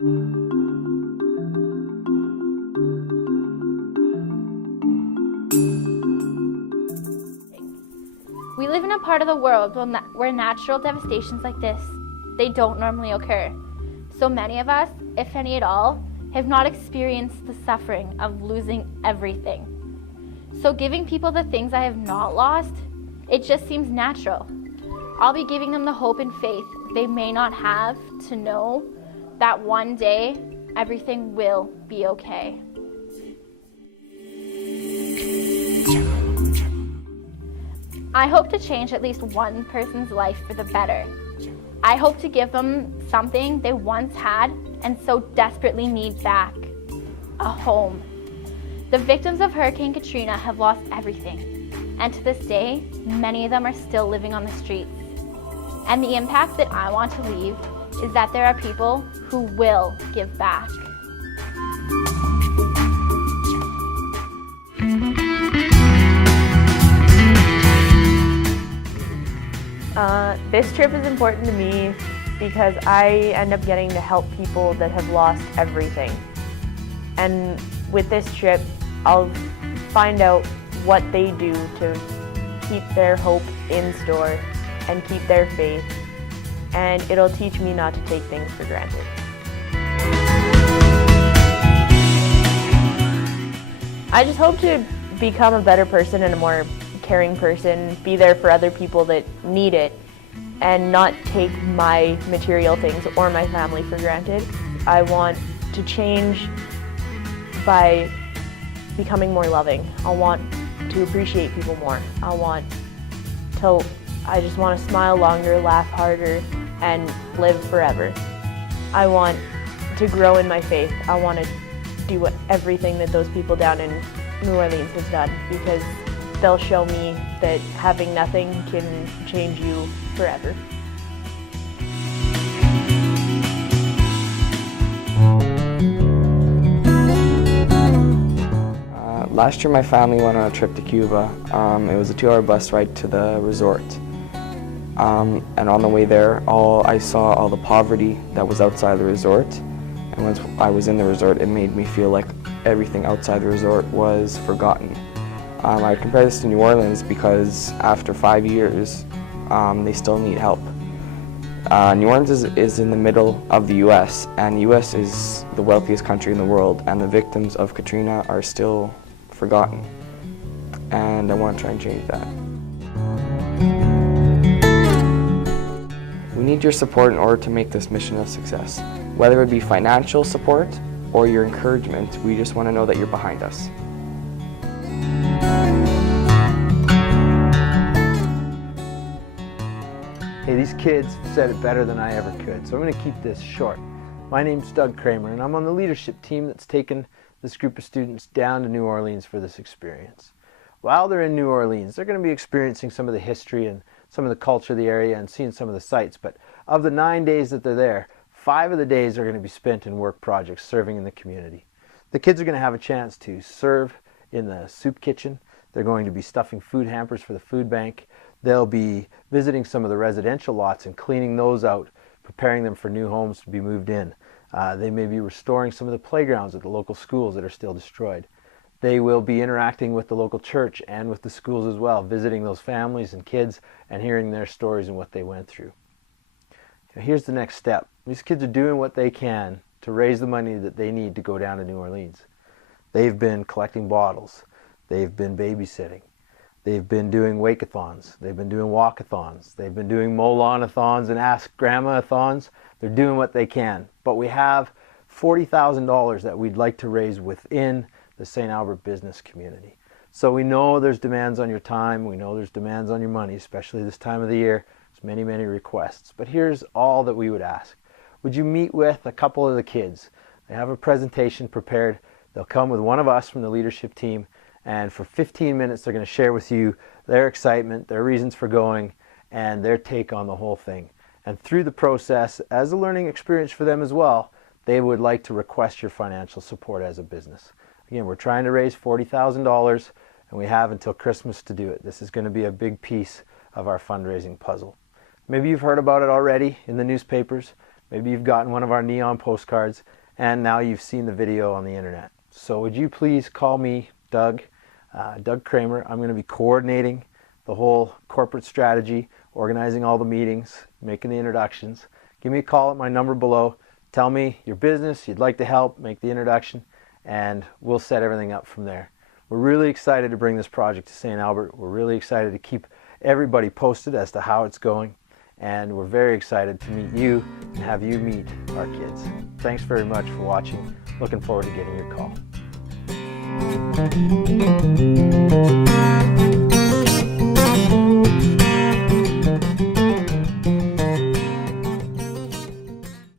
We live in a part of the world where natural devastations like this, they don't normally occur. So many of us, if any at all, have not experienced the suffering of losing everything. So giving people the things I have not lost, it just seems natural. I'll be giving them the hope and faith they may not have to know that one day everything will be okay. I hope to change at least one person's life for the better. I hope to give them something they once had and so desperately need back: a home. The victims of Hurricane Katrina have lost everything, and to this day, many of them are still living on the streets. And the impact that I want to leave is that there are people who will give back. This trip is important to me because I end up getting to help people that have lost everything. And with this trip, I'll find out what they do to keep their hope in store and keep their faith, and it'll teach me not to take things for granted. I just hope to become a better person and a more caring person, be there for other people that need it, and not take my material things or my family for granted. I want to change by becoming more loving. I want to appreciate people more. I just want to smile longer, laugh harder, and live forever. I want to grow in my faith. I want to do everything that those people down in New Orleans has done, because they'll show me that having nothing can change you forever. Last year my family went on a trip to Cuba. It was a 2-hour bus ride to the resort. And on the way there, I saw all the poverty that was outside the resort. And once I was in the resort, it made me feel like everything outside the resort was forgotten. I compare this to New Orleans because after 5 years, they still need help. New Orleans is in the middle of the U.S., and the U.S. is the wealthiest country in the world, and the victims of Katrina are still forgotten. And I want to try and change that. We need your support in order to make this mission a success. Whether it be financial support or your encouragement, we just want to know that you're behind us. Hey, these kids said it better than I ever could, so I'm going to keep this short. My name's Doug Kramer, and I'm on the leadership team that's taken this group of students down to New Orleans for this experience. While they're in New Orleans, they're going to be experiencing some of the history and some of the culture of the area and seeing some of the sights, but of the 9 days that they're there, 5 of the days are going to be spent in work projects serving in the community. The kids are going to have a chance to serve in the soup kitchen. They're going to be stuffing food hampers for the food bank. They'll be visiting some of the residential lots and cleaning those out, preparing them for new homes to be moved in. They may be restoring some of the playgrounds at the local schools that are still destroyed. They will be interacting with the local church and with the schools as well, visiting those families and kids and hearing their stories and what they went through. Now, here's the next step. These kids are doing what they can to raise the money that they need to go down to New Orleans. They've been collecting bottles. They've been babysitting. They've been doing wake-a-thons. They've been doing walk-a-thons. They've been doing mow-lawn-a-thons and ask grandma-a-thons. They're doing what they can. But we have $40,000 that we'd like to raise within the St. Albert business community. So we know there's demands on your time. We know there's demands on your money, especially this time of the year. There's many, many requests. But here's all that we would ask. Would you meet with a couple of the kids? They have a presentation prepared. They'll come with one of us from the leadership team, and for 15 minutes they're going to share with you their excitement, their reasons for going, and their take on the whole thing. And through the process, as a learning experience for them as well, they would like to request your financial support as a business. Again, we're trying to raise $40,000, and we have until Christmas to do it. This is going to be a big piece of our fundraising puzzle. Maybe you've heard about it already in the newspapers. Maybe you've gotten one of our neon postcards, and now you've seen the video on the internet. So would you please call me Doug, Doug Kramer. I'm going to be coordinating the whole corporate strategy, organizing all the meetings, making the introductions. Give me a call at my number below. Tell me your business, you'd like to help, make the introduction, and we'll set everything up from there. We're really excited to bring this project to St. Albert. We're really excited to keep everybody posted as to how it's going, and we're very excited to meet you and have you meet our kids. Thanks very much for watching. Looking forward to getting your call.